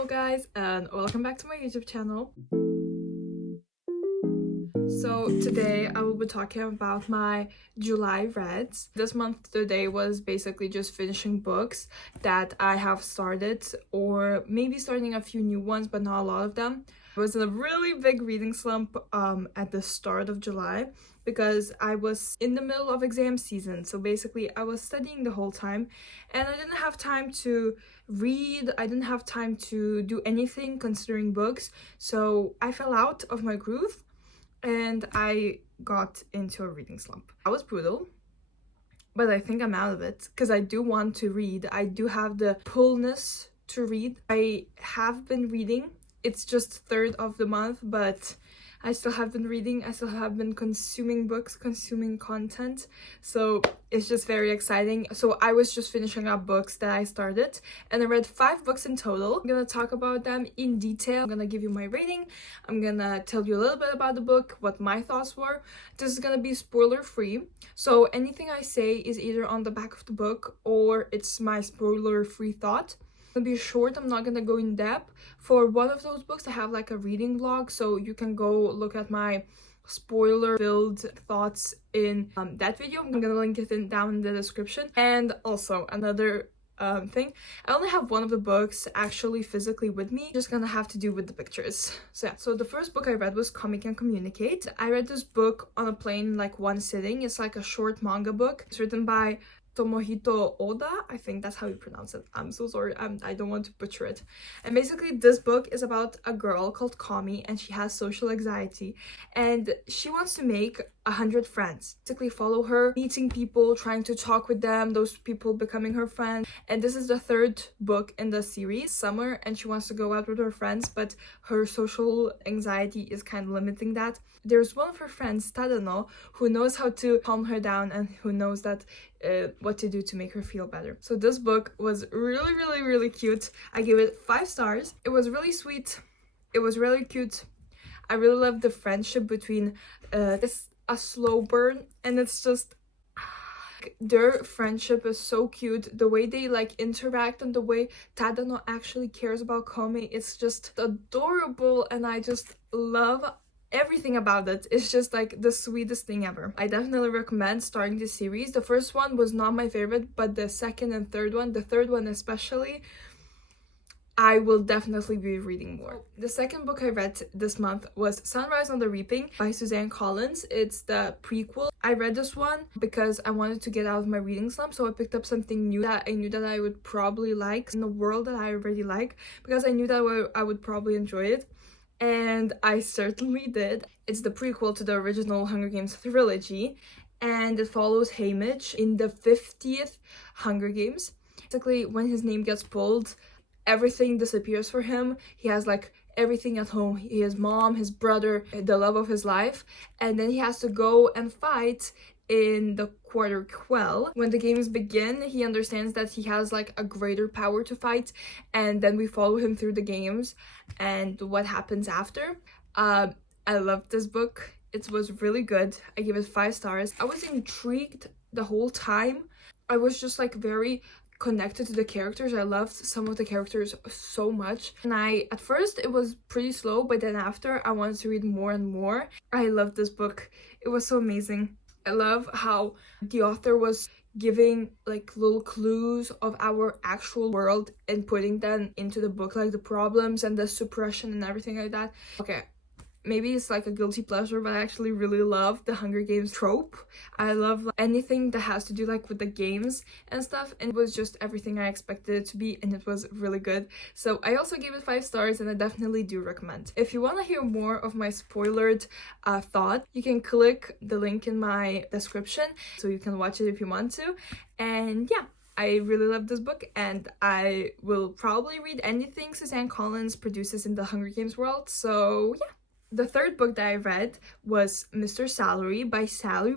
Hello guys, and welcome back to my YouTube channel. So today I will be talking about my July reads. This month today was basically just finishing books that I have started, or maybe starting a few new ones, but not a lot of them. I was in a really big reading slump at the start of July because I was in the middle of exam season. So basically I was studying the whole time and I didn't have time to read. I didn't have time to do anything considering books. So I fell out of my groove and I got into a reading slump. That was brutal, but I think I'm out of it because I do want to read. I do have the pullness to read. I have been reading. It's just 3rd of the month, but I still have been reading. I still have been consuming books, consuming content. So it's just very exciting. So I was just finishing up books that I started and I read 5 books in total. I'm gonna talk about them in detail. I'm gonna give you my rating. I'm gonna tell you a little bit about the book, what my thoughts were. This is gonna be spoiler free. So anything I say is either on the back of the book or it's my spoiler free thought. Gonna be short. I'm not gonna go in depth. For one of those books I have like a reading vlog, so you can go look at my spoiler filled thoughts in that video. I'm gonna link it down in the description. And also another thing, I only have one of the books actually physically with me, just gonna have to do with the pictures. So yeah, so the first book I read was Komi Can Communicate. I read this book on a plane, like one sitting. It's like a short manga book. It's written by Tomohito, I think that's how you pronounce it. I'm so sorry, I don't want to butcher it. And basically this book is about a girl called Komi, and she has social anxiety and she wants to make 100 friends. Basically follow her, meeting people, trying to talk with them, those people becoming her friends. And this is the 3rd book in the series, summer, and she wants to go out with her friends, but her social anxiety is kind of limiting that. There's one of her friends, Tadano, who knows how to calm her down and who knows that what to do to make her feel better. So this book was really cute. I give it 5 stars. It was really sweet. It was really cute. I really loved the friendship between it's a slow burn, and it's just their friendship is so cute. The way they like interact and the way Tadano actually cares about Komi, it's just adorable, and I just love everything about it. It's just like the sweetest thing ever. I definitely recommend starting this series. The first one was not my favorite, but the 2nd and 3rd one, the 3rd one especially, I will definitely be reading more. The 2nd book I read this month was Sunrise on the Reaping by Suzanne. It's the prequel. I read this one because I wanted to get out of my reading slump, so I picked up something new that I knew that I would probably like in a world that I already like, because I knew that I would probably enjoy it. And I certainly did. It's the prequel to the original Hunger Games trilogy, and it follows Haymitch in the 50th Hunger Games. Basically, when his name gets pulled, everything disappears for him. He has like everything at home. His mom, his brother, the love of his life, and then he has to go and fight in the quarter quell. When the games begin, he understands that he has like a greater power to fight, and then we follow him through the games and what happens after. I loved this book. It was really good. I give it 5 stars. I was intrigued the whole time. I was just like very connected to the characters. I loved some of the characters so much, and at first it was pretty slow, but then after I wanted to read more and more. I loved this book. It was so amazing. I love how the author was giving like little clues of our actual world and putting them into the book, like the problems and the suppression and everything like that. Okay, maybe it's like a guilty pleasure, but I actually really love the Hunger Games trope. I love like, anything that has to do like with the games and stuff, and it was just everything I expected it to be, and it was really good. So I also gave it 5 stars, and I definitely do recommend. If you want to hear more of my spoilered thought, you can click the link in my description so you can watch it if you want to. And yeah, I really love this book, and I will probably read anything Suzanne Collins produces in the Hunger Games world. So yeah. The 3rd book that I read was Mr. Salary by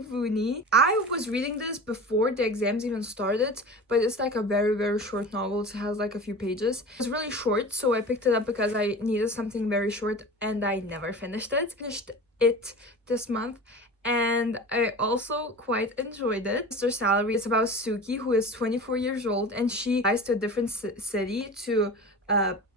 Rooney. I was reading this before the exams even started, but it's like a very short novel. It has like a few pages. It's really short, so I picked it up because I needed something very short, and I never finished it. Finished it this month, and I also quite enjoyed it. Mr. Salary is about Suki, who is 24 years old, and she flies to a different city to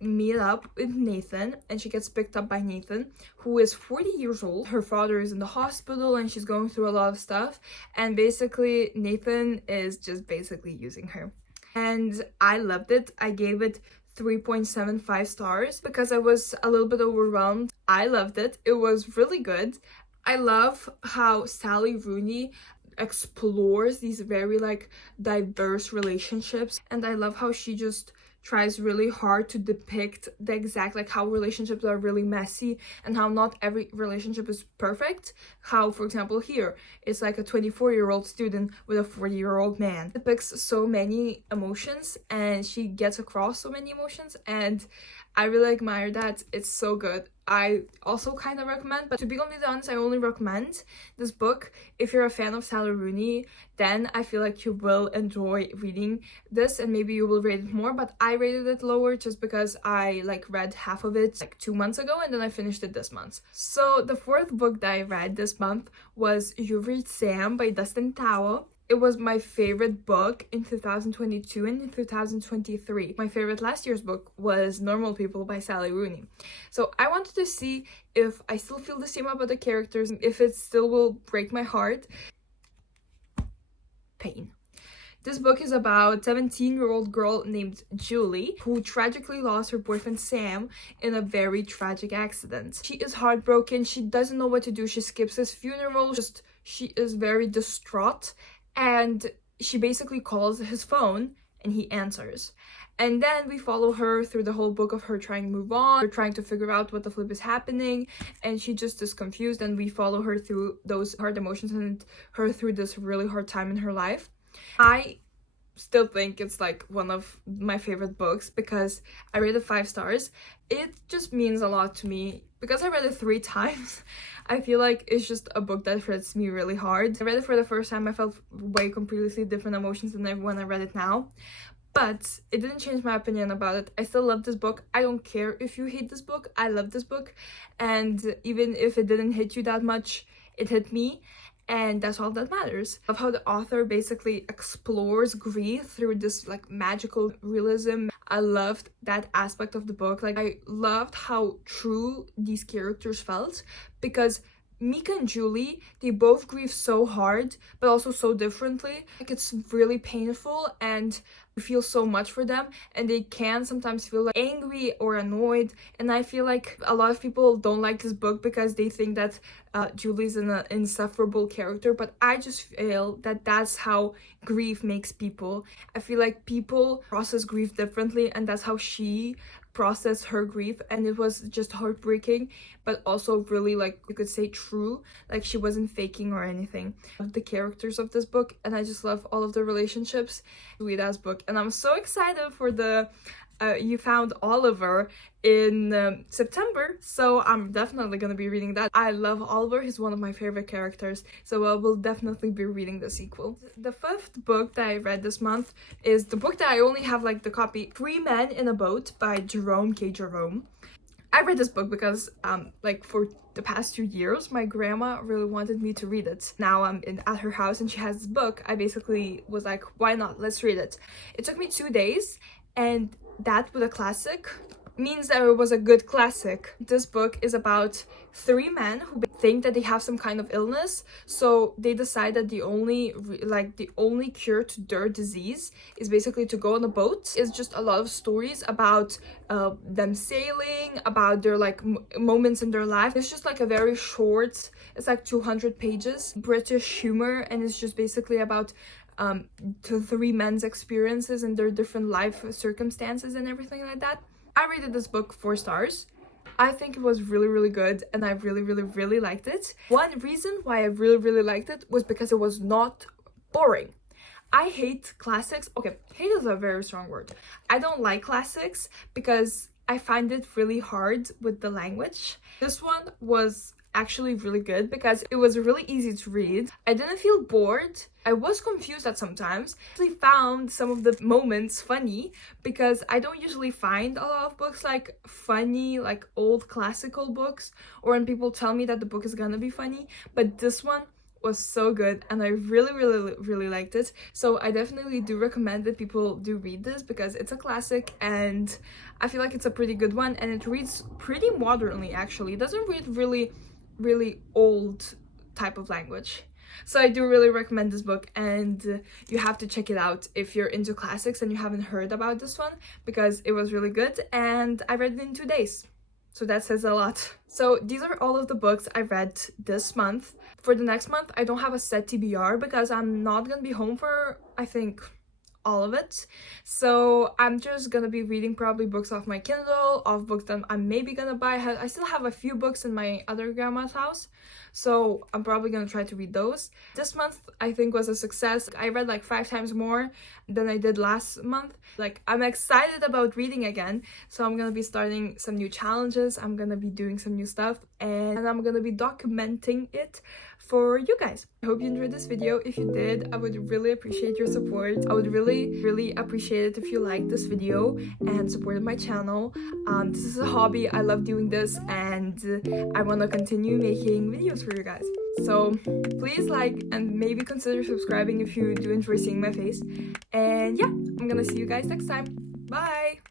meet up with Nathan, and she gets picked up by Nathan, who is 40 years old. Her father is in the hospital and she's going through a lot of stuff, and basically Nathan is just basically using her. And I loved it. I gave it 3.75 stars because I was a little bit overwhelmed. I loved it. It was really good. I love how Sally Rooney explores these very like diverse relationships, and I love how she just tries really hard to depict the exact like how relationships are really messy and how not every relationship is perfect. How, for example, here it's like a 24-year-old student with a 40-year-old man. It depicts so many emotions and she gets across so many emotions, and I really admire that. It's so good. I also kind of recommend, but to be completely honest, I only recommend this book if you're a fan of Sally Rooney. Then I feel like you will enjoy reading this, and maybe you will rate it more, but I rated it lower just because I like read half of it like 2 months ago and then I finished it this month. So the fourth book that I read this month was You Read Sam by Dustin Thao. It was my favorite book in 2022 and in 2023. My favorite last year's book was Normal People by Sally Rooney. So I wanted to see if I still feel the same about the characters, if it still will break my heart. Pain. This book is about a 17-year-old girl named Julie who tragically lost her boyfriend Sam in a very tragic accident. She is heartbroken. She doesn't know what to do. She skips his funeral. She is very distraught. And she basically calls his phone and he answers. And then we follow her through the whole book of her trying to move on, her trying to figure out what the flip is happening, and she just is confused, and we follow her through those hard emotions and her through this really hard time in her life. I still think it's like one of my favorite books because I rated 5 stars. It just means a lot to me because I read it 3 times. I feel like it's just a book that hits me really hard. I read it for the first time. I felt way completely different emotions than when I read it now, but it didn't change my opinion about it. I still love this book. I don't care if you hate this book. I love this book, and even if it didn't hit you that much, it hit me. And that's all that matters. I love how the author basically explores grief through this like magical realism. I loved that aspect of the book. Like, I loved how true these characters felt, because Mika and Julie, they both grieve so hard but also so differently. Like, it's really painful and you feel so much for them, and they can sometimes feel like angry or annoyed. And I feel like a lot of people don't like this book because they think that Julie's an insufferable character, but I just feel that that's how grief makes people. I feel like people process grief differently, and that's how she process her grief, and it was just heartbreaking but also really, like, you could say true. Like, she wasn't faking or anything. I love the characters of this book, and I just love all of the relationships. Read this book, and I'm so excited for the You Found Oliver in September, so I'm definitely gonna be reading that. I love Oliver. He's one of my favorite characters, so I will definitely be reading the sequel. The fifth book that I read this month is the book that I only have like the copy, Three Men in a Boat by Jerome. I read this book because like for the past 2 years my grandma really wanted me to read it. Now I'm at her house and she has this book. I basically was like, why not, let's read it. It took me 2 days, and that with a classic means that it was a good classic. This book is about 3 men who think that they have some kind of illness, so they decide that the only cure to their disease is basically to go on a boat. It's just a lot of stories about them sailing, about their like moments in their life. It's just like a very short, it's like 200 pages, British humor, and it's just basically about the 3 men's experiences and their different life circumstances and everything like that. I rated this book 4 stars. I think it was really good, and I really liked it. One reason why I really liked it was because it was not boring. I hate classics. Okay, hate is a very strong word. I don't like classics because I find it really hard with the language. This one was actually really good because it was really easy to read. I didn't feel bored. I was confused at sometimes. I actually found some of the moments funny because I don't usually find a lot of books like funny, like old classical books, or when people tell me that the book is gonna be funny, but this one was so good and I really liked it. So I definitely do recommend that people do read this because it's a classic and I feel like it's a pretty good one, and it reads pretty modernly actually. It doesn't read really old type of language. So I do really recommend this book, and you have to check it out if you're into classics and you haven't heard about this one, because it was really good and I read it in 2 days. So that says a lot. So these are all of the books I read this month. For the next month, I don't have a set TBR because I'm not gonna be home for, I think, all of it. So I'm just gonna be reading probably books off my Kindle, of books that I'm maybe gonna buy. I still have a few books in my other grandma's house, so I'm probably gonna try to read those. This month I think was a success. I read like 5 times more than I did last month. Like, I'm excited about reading again, so I'm gonna be starting some new challenges, I'm gonna be doing some new stuff, and I'm gonna be documenting it for you guys. I hope you enjoyed this video. If you did, I would really appreciate your support. I would really appreciate it if you liked this video and supported my channel. This is a hobby, I love doing this, and I want to continue making videos for you guys. So please like and maybe consider subscribing if you do enjoy seeing my face. And yeah, I'm gonna see you guys next time. Bye!